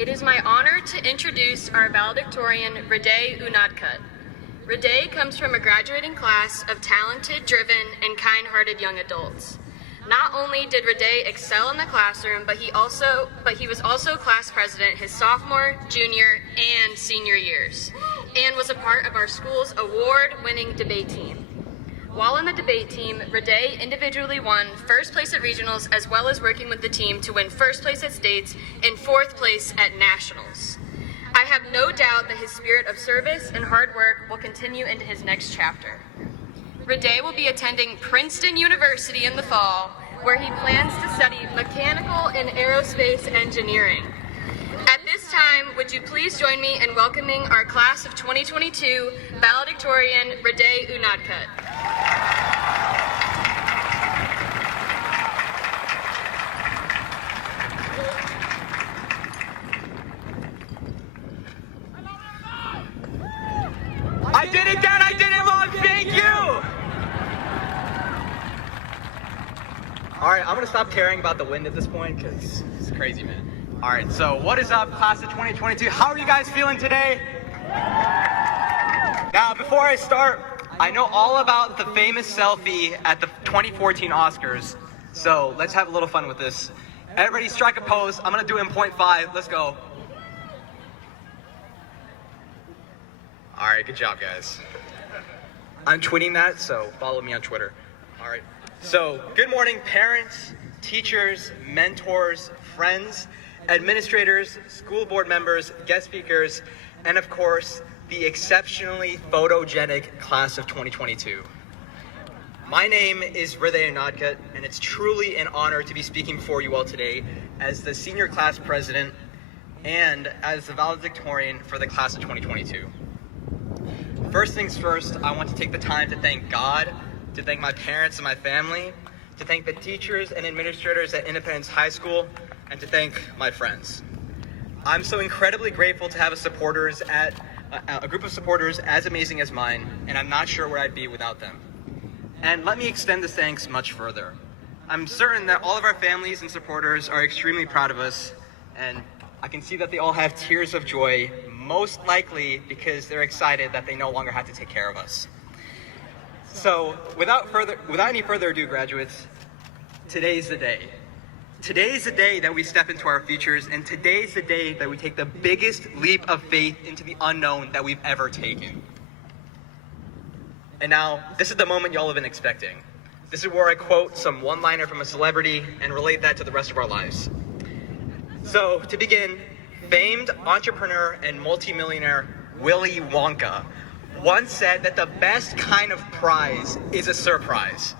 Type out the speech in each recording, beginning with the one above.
It is my honor to introduce our valedictorian, Hriday Unadkat. Hriday comes from a graduating class of talented, driven, and kind-hearted young adults. Not only did Hriday excel in the classroom, but he was also class president his sophomore, junior, and senior years, and was a part of our school's award-winning debate team. While in the debate team, Hriday individually won first place at regionals, as well as working with the team to win first place at states and fourth place at nationals. I have no doubt that his spirit of service and hard work will continue into his next chapter. Hriday will be attending Princeton University in the fall, where he plans to study mechanical and aerospace engineering. At this time, would you please join me in welcoming our class of 2022 valedictorian, Hriday Unadkat. I did it, Dad! I did it, Mom! Thank you! Alright, I'm gonna stop caring about the wind at this point, because it's crazy, man. Alright, so what is up, class of 2022? How are you guys feeling today? Now, before I start, I know all about the famous selfie at the 2014 Oscars, so let's have a little fun with this. Everybody strike a pose. I'm gonna do it in 0.5. Let's go. Alright, good job, guys. I'm tweeting that, so follow me on Twitter. Alright. So, good morning, parents, teachers, mentors, friends, administrators, school board members, guest speakers, and of course, the exceptionally photogenic class of 2022. My name is Hriday Unadkat, and it's truly an honor to be speaking for you all today as the senior class president and as the valedictorian for the class of 2022. First things first, I want to take the time to thank God, to thank my parents and my family, to thank the teachers and administrators at Independence High School, and to thank my friends. I'm so incredibly grateful to have a group of supporters as amazing as mine, and I'm not sure where I'd be without them. And let me extend this thanks much further. I'm certain that all of our families and supporters are extremely proud of us, and I can see that they all have tears of joy, most likely because they're excited that they no longer have to take care of us. So, without any further ado, graduates, today's the day. Today's the day that we step into our futures, and today's the day that we take the biggest leap of faith into the unknown that we've ever taken. And now, this is the moment y'all have been expecting. This is where I quote some one-liner from a celebrity and relate that to the rest of our lives. So, to begin, famed entrepreneur and multimillionaire Willy Wonka once said that the best kind of prize is a surprise.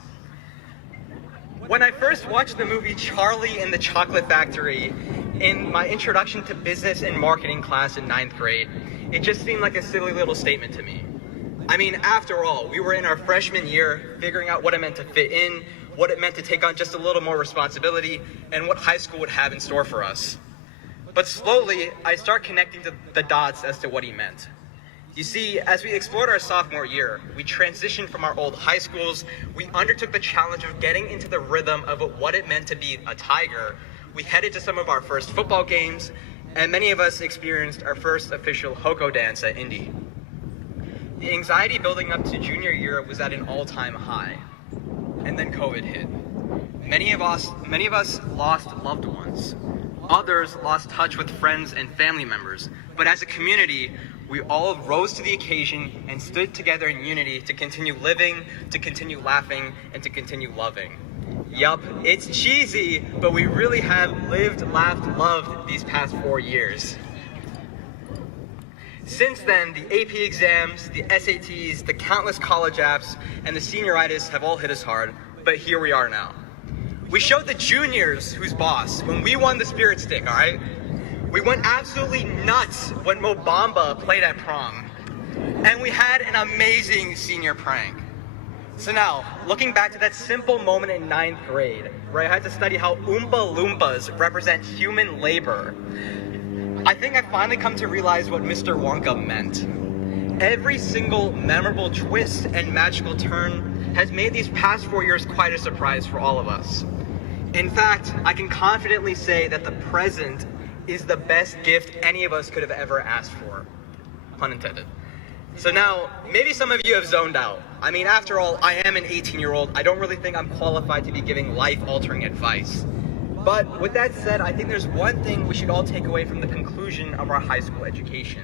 When I first watched the movie Charlie and the Chocolate Factory in my introduction to business and marketing class in 9th grade, it just seemed like a silly little statement to me. I mean, after all, we were in our freshman year figuring out what it meant to fit in, what it meant to take on just a little more responsibility, and what high school would have in store for us. But slowly, I start connecting the dots as to what he meant. You see, as we explored our sophomore year, we transitioned from our old high schools, we undertook the challenge of getting into the rhythm of what it meant to be a Tiger, we headed to some of our first football games, and many of us experienced our first official Hoko dance at Indy. The anxiety building up to junior year was at an all-time high, and then COVID hit. Many of us lost loved ones. Others lost touch with friends and family members, but as a community, we all rose to the occasion and stood together in unity to continue living, to continue laughing, and to continue loving. Yup, it's cheesy, but we really have lived, laughed, loved these past 4 years. Since then, the AP exams, the SATs, the countless college apps, and the senioritis have all hit us hard, but here we are now. We showed the juniors who's boss when we won the Spirit Stick, alright? We went absolutely nuts when Mobamba played at prom. And we had an amazing senior prank. So now, looking back to that simple moment in 9th grade, where I had to study how Oompa Loompas represent human labor, I think I finally come to realize what Mr. Wonka meant. Every single memorable twist and magical turn has made these past 4 years quite a surprise for all of us. In fact, I can confidently say that the present is the best gift any of us could have ever asked for. Pun intended. So now, maybe some of you have zoned out. I mean, after all, I am an 18-year-old. I don't really think I'm qualified to be giving life-altering advice. But with that said, I think there's one thing we should all take away from the conclusion of our high school education.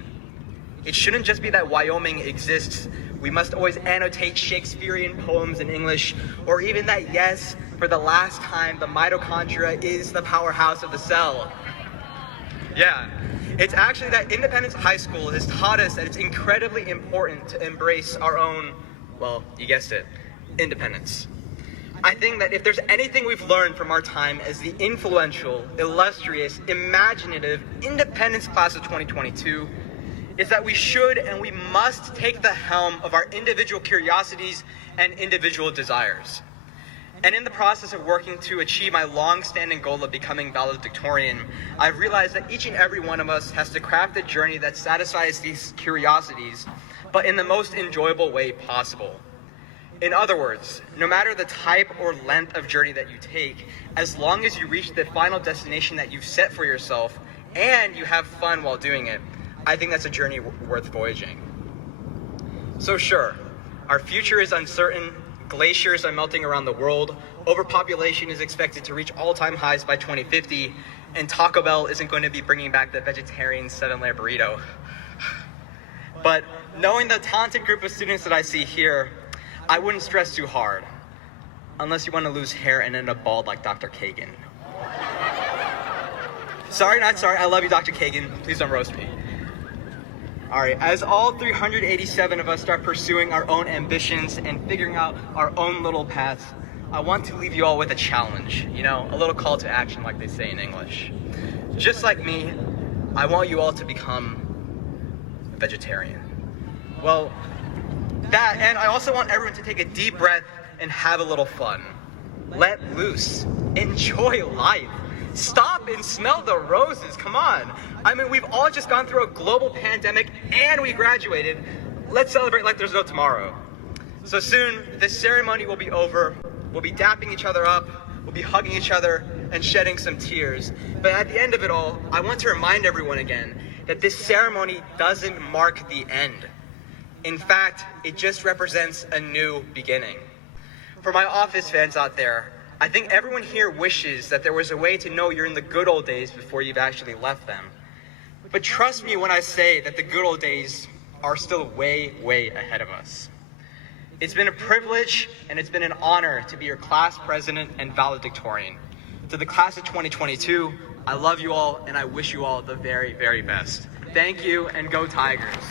It shouldn't just be that Wyoming exists. We must always annotate Shakespearean poems in English, or even that, yes, for the last time, the mitochondria is the powerhouse of the cell. Yeah. It's actually that Independence High School has taught us that it's incredibly important to embrace our own, well, you guessed it, independence. I think that if there's anything we've learned from our time as the influential, illustrious, imaginative Independence Class of 2022, is that we should and we must take the helm of our individual curiosities and individual desires. And in the process of working to achieve my long-standing goal of becoming valedictorian, I've realized that each and every one of us has to craft a journey that satisfies these curiosities, but in the most enjoyable way possible. In other words, no matter the type or length of journey that you take, as long as you reach the final destination that you've set for yourself, and you have fun while doing it, I think that's a journey worth voyaging. So sure, our future is uncertain. Glaciers are melting around the world, overpopulation is expected to reach all-time highs by 2050, and Taco Bell isn't going to be bringing back the vegetarian 7-layer burrito. But knowing the talented group of students that I see here, I wouldn't stress too hard, unless you want to lose hair and end up bald like Dr. Kagan. Sorry, not sorry, I love you, Dr. Kagan, please don't roast me. Alright, as all 387 of us start pursuing our own ambitions and figuring out our own little paths, I want to leave you all with a challenge, a little call to action like they say in English. Just like me, I want you all to become a vegetarian. Well, that, and I also want everyone to take a deep breath and have a little fun. Let loose. Enjoy life. Stop and smell the roses, come on. I mean, we've all just gone through a global pandemic and we graduated. Let's celebrate like there's no tomorrow. So soon, this ceremony will be over. We'll be dapping each other up, we'll be hugging each other and shedding some tears. But at the end of it all, I want to remind everyone again that this ceremony doesn't mark the end. In fact, it just represents a new beginning. For my Office fans out there, I think everyone here wishes that there was a way to know you're in the good old days before you've actually left them. But trust me when I say that the good old days are still way, way ahead of us. It's been a privilege and it's been an honor to be your class president and valedictorian. To the class of 2022, I love you all and I wish you all the very, very best. Thank you and go Tigers.